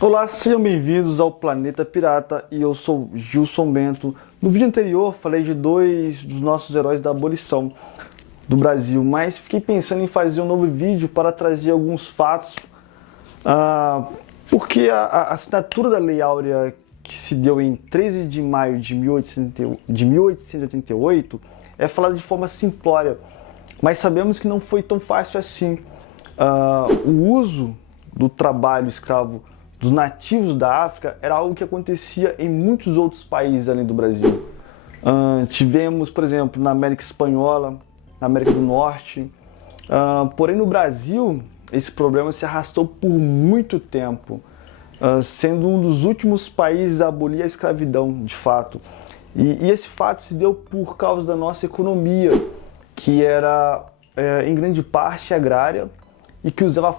Olá, sejam bem-vindos ao Planeta Pirata e eu sou Gilson Bento. No vídeo anterior falei de dois dos nossos heróis da abolição do Brasil, mas fiquei pensando em fazer um novo vídeo para trazer alguns fatos, porque a assinatura da Lei Áurea, que se deu em 13 de maio de 1888, é falada de forma simplória, mas sabemos que não foi tão fácil assim. O uso do trabalho escravo dos nativos da África era algo que acontecia em muitos outros países além do Brasil. Tivemos, por exemplo, na América Espanhola, na América do Norte. Porém, no Brasil, esse problema se arrastou por muito tempo, sendo um dos últimos países a abolir a escravidão, de fato. E esse fato se deu por causa da nossa economia, que era, em grande parte, agrária e que usava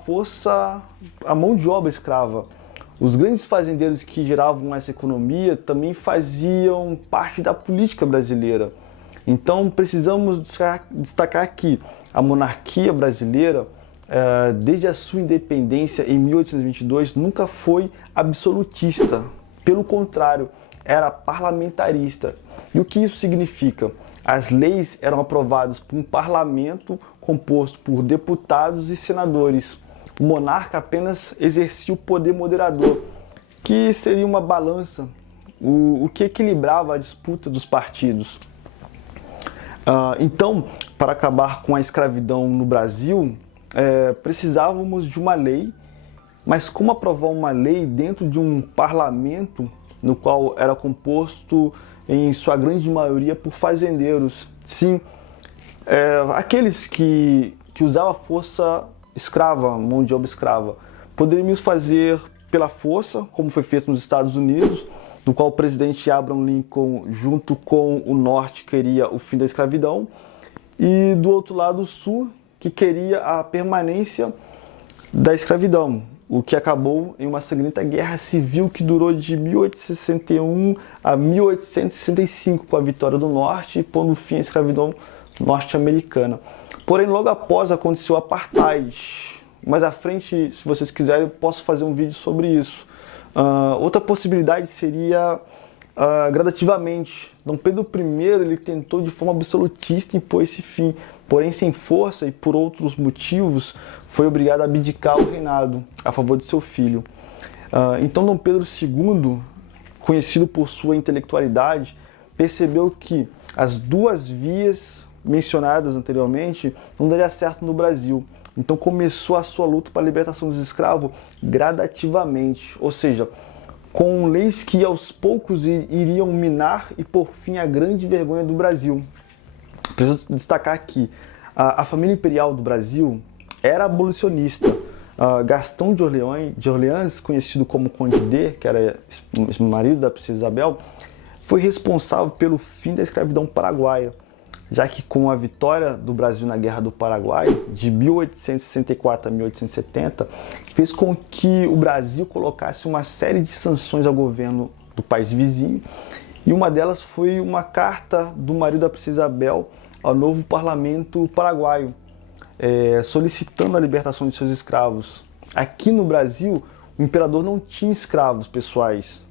a mão de obra escrava. Os grandes fazendeiros que geravam essa economia também faziam parte da política brasileira. Então precisamos destacar que a monarquia brasileira, desde a sua independência em 1822, nunca foi absolutista. Pelo contrário, era parlamentarista. E o que isso significa? As leis eram aprovadas por um parlamento composto por deputados e senadores. O monarca apenas exercia o poder moderador, que seria uma balança, o que equilibrava a disputa dos partidos. Então, para acabar com a escravidão no Brasil, precisávamos de uma lei, mas como aprovar uma lei dentro de um parlamento no qual era composto, em sua grande maioria, por fazendeiros? Sim, aqueles que usavam a força escrava, mão de obra escrava. Poderíamos fazer pela força, como foi feito nos Estados Unidos, no qual o presidente Abraham Lincoln, junto com o Norte, queria o fim da escravidão, e do outro lado o Sul, que queria a permanência da escravidão, o que acabou em uma sangrenta guerra civil que durou de 1861 a 1865, com a vitória do Norte, pondo fim à escravidão norte-americana. Porém, logo após aconteceu o apartheid. Mais à frente, se vocês quiserem, eu posso fazer um vídeo sobre isso. Outra possibilidade seria gradativamente. Dom Pedro I ele tentou de forma absolutista impor esse fim, porém sem força e por outros motivos foi obrigado a abdicar o reinado a favor de seu filho. Então Dom Pedro II, conhecido por sua intelectualidade, percebeu que as duas vias mencionadas anteriormente não daria certo no Brasil. Então começou a sua luta para a libertação dos escravos gradativamente, ou seja, com leis que aos poucos iriam minar e por fim a grande vergonha do Brasil. Preciso destacar que a família imperial do Brasil era abolicionista. Gastão de Orleans, conhecido como Conde D, que era marido da princesa Isabel, foi responsável pelo fim da escravidão paraguaia, já que com a vitória do Brasil na Guerra do Paraguai, de 1864 a 1870, fez com que o Brasil colocasse uma série de sanções ao governo do país vizinho, e uma delas foi uma carta do marido da princesa Isabel ao novo parlamento paraguaio, solicitando a libertação de seus escravos. Aqui no Brasil, o imperador não tinha escravos pessoais,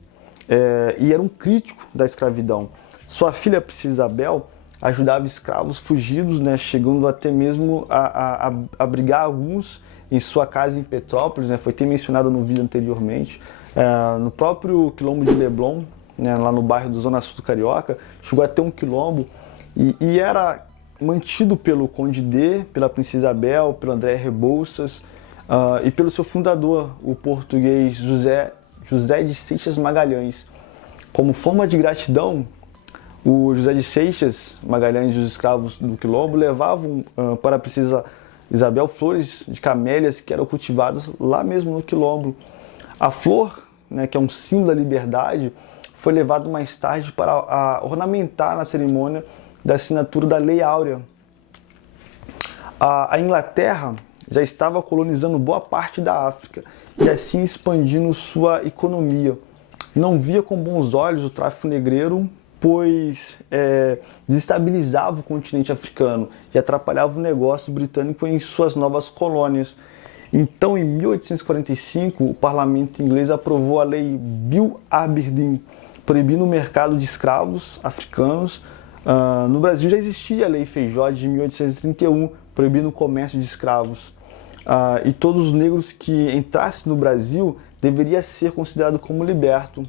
e era um crítico da escravidão. Sua filha, a princesa Isabel, ajudava escravos fugidos, chegando até mesmo a abrigar alguns em sua casa em Petrópolis, foi até mencionado no vídeo anteriormente, no próprio quilombo de Leblon, lá no bairro do Zona Sul do Carioca, chegou a ter um quilombo e era mantido pelo Conde D, pela princesa Isabel, pelo André Rebouças e pelo seu fundador, o português José de Seixas Magalhães. Como forma de gratidão, o José de Seixas Magalhães e os escravos do quilombo levavam para a princesa Isabel flores de camélias que eram cultivadas lá mesmo no quilombo. A flor, que é um símbolo da liberdade, foi levada mais tarde para ornamentar na cerimônia da assinatura da Lei Áurea. A Inglaterra já estava colonizando boa parte da África e assim expandindo sua economia. Não via com bons olhos o tráfico negreiro, pois desestabilizava o continente africano e atrapalhava o negócio britânico em suas novas colônias. Então, em 1845, o parlamento inglês aprovou a lei Bill Aberdeen, proibindo o mercado de escravos africanos. No Brasil já existia a lei Feijó de 1831, proibindo o comércio de escravos. E todos os negros que entrassem no Brasil deveriam ser considerados como libertos.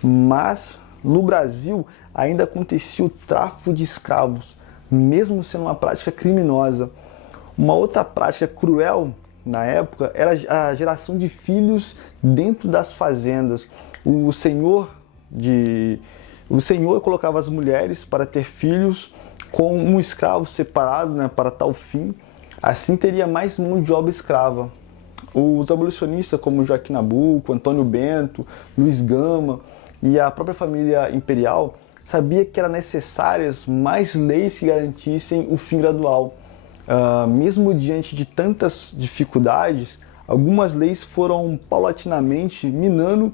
Mas, no Brasil, ainda acontecia o tráfico de escravos, mesmo sendo uma prática criminosa. Uma outra prática cruel na época era a geração de filhos dentro das fazendas. O senhor colocava as mulheres para ter filhos com um escravo separado, né, para tal fim. Assim teria mais mão de obra escrava. Os abolicionistas como Joaquim Nabuco, Antônio Bento, Luiz Gama e a própria família imperial sabia que eram necessárias mais leis que garantissem o fim gradual. Mesmo diante de tantas dificuldades, algumas leis foram paulatinamente minando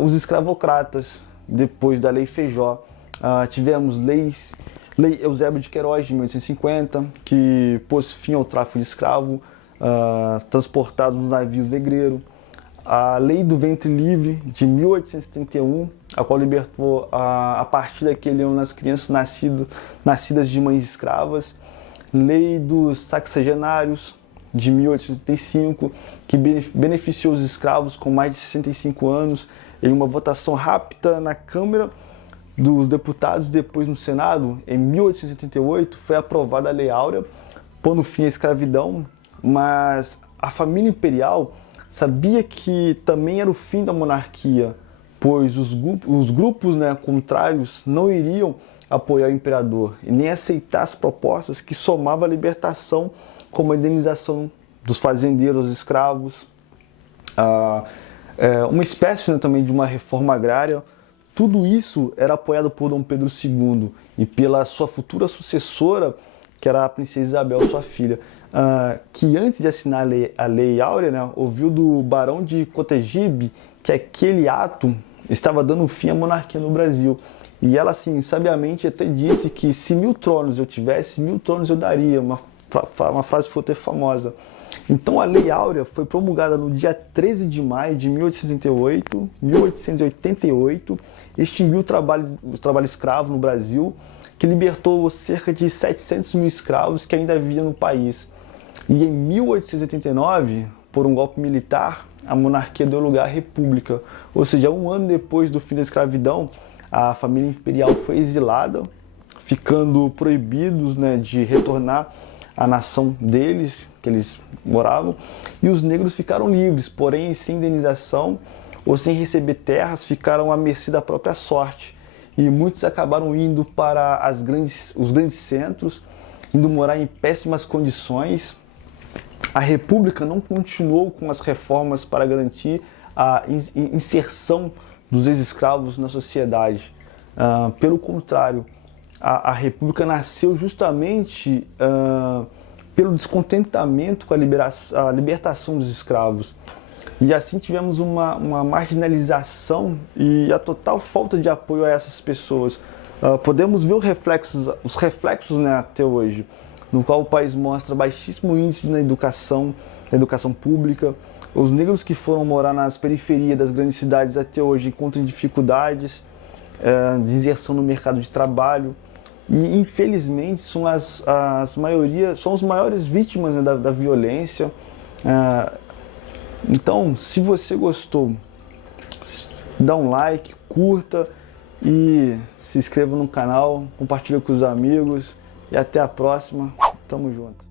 os escravocratas. Depois da Lei Feijó, tivemos Lei Eusébio de Queiroz, de 1850, que pôs fim ao tráfico de escravo transportados nos navios negreiros. A Lei do Ventre Livre, de 1871, a qual libertou a partir daquele ano as crianças nascidas de mães escravas. Lei dos Sexagenários, de 1885, que beneficiou os escravos com mais de 65 anos em uma votação rápida na Câmara dos Deputados e depois no Senado. Em 1888 foi aprovada a Lei Áurea, pondo fim à escravidão, mas a família imperial sabia que também era o fim da monarquia, pois os grupos, né, contrários não iriam apoiar o imperador e nem aceitar as propostas que somavam a libertação, como a indenização dos fazendeiros aos escravos, uma espécie, né, também de uma reforma agrária. Tudo isso era apoiado por Dom Pedro II e pela sua futura sucessora, que era a princesa Isabel, sua filha, que antes de assinar a Lei Áurea, né, ouviu do barão de Cotegipe que aquele ato estava dando fim à monarquia no Brasil. E ela, assim, sabiamente até disse que se 1000 tronos eu tivesse, 1000 tronos eu daria, uma frase foi até famosa. Então a Lei Áurea foi promulgada no dia 13 de maio de 1888, extinguiu o trabalho escravo no Brasil, que libertou cerca de 700 mil escravos que ainda havia no país. E em 1889, por um golpe militar, a monarquia deu lugar à república. Ou seja, um ano depois do fim da escravidão, a família imperial foi exilada, ficando proibidos, né, de retornar à nação deles, que eles moravam, e os negros ficaram livres, porém sem indenização ou sem receber terras, ficaram à mercê da própria sorte. E muitos acabaram indo para os grandes centros, indo morar em péssimas condições. A República não continuou com as reformas para garantir a inserção dos ex-escravos na sociedade. Pelo contrário, a República nasceu justamente pelo descontentamento com a libertação dos escravos. E assim tivemos uma marginalização e a total falta de apoio a essas pessoas. Podemos ver os reflexos, né, até hoje, no qual o país mostra baixíssimo índice na educação pública. Os negros que foram morar nas periferias das grandes cidades até hoje encontram dificuldades de inserção no mercado de trabalho e, infelizmente, são as maiores vítimas, né, da violência. Então, se você gostou, dá um like, curta e se inscreva no canal, compartilhe com os amigos e até a próxima. Tamo junto.